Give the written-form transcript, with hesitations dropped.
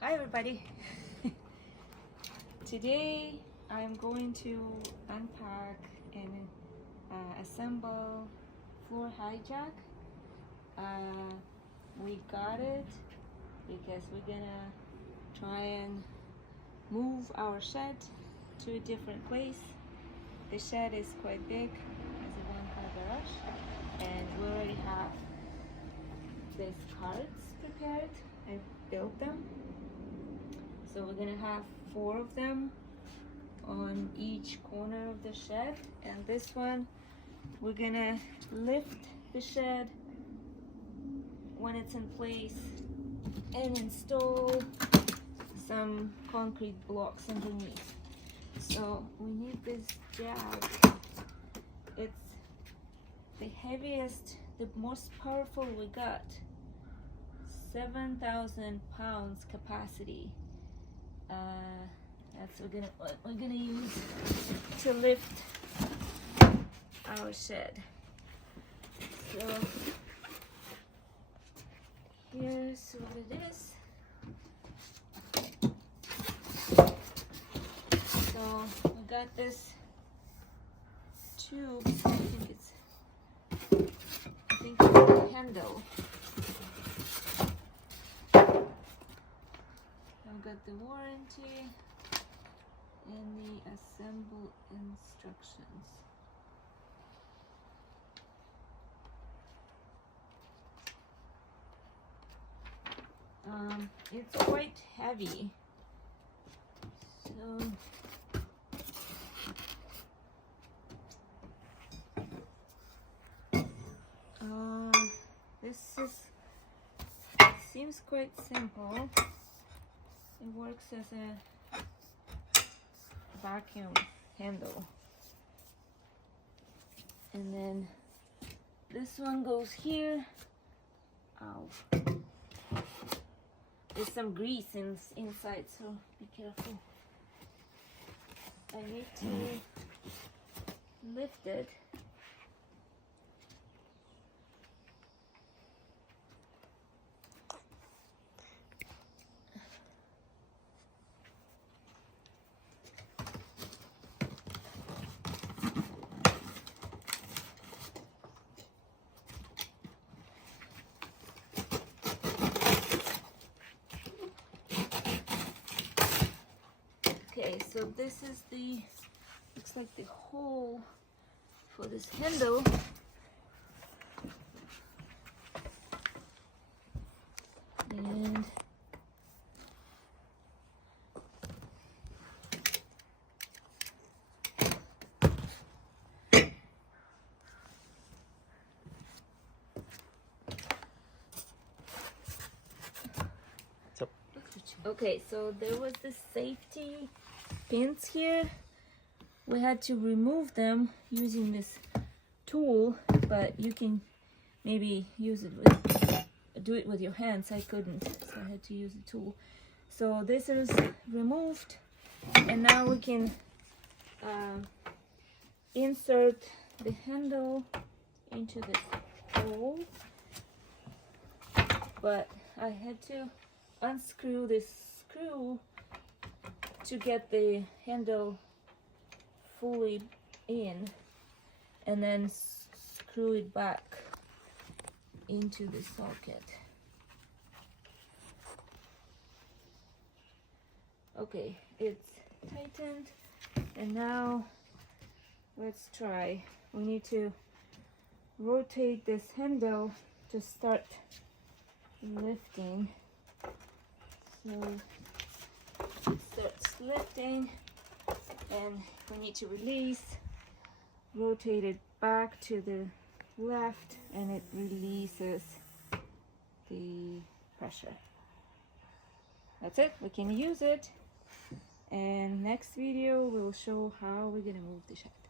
Hi everybody. Today I'm going to unpack and assemble floor hijack. We got it because we're gonna try and move our shed to a different place. The shed is quite big, it's a one-car garage, and we already have these carts prepared. I built them. So we're gonna have 4 of them on each corner of the shed, and this one we're gonna lift the shed when it's in place and install some concrete blocks underneath. So we need this jack. It's the heaviest, the most powerful we got. 7,000 pounds capacity. That's what we're gonna use to lift our shed. So here's what it is. So we got this tube. I think it's the handle. I've got the warranty and the assemble instructions. It's quite heavy, so seems quite simple. It works as a vacuum handle, and then this one goes here. Ow. There's some grease inside, so be careful. I need to lift it. Okay, so this is looks like the hole for this handle. And okay, so there was this safety pins here. We had to remove them using this tool, but you can maybe do it with your hands. I couldn't, so I had to use a tool. So this is removed, and now we can insert the handle into this hole. But I had to unscrew this screw to get the handle fully in, and then screw it back into the socket. Okay, it's tightened, and now let's try. We need to rotate this handle to start lifting. So it starts lifting, and we need to release, rotate it back to the left, and it releases the pressure. That's it, we can use it, and next video we'll show how we're gonna move the shed.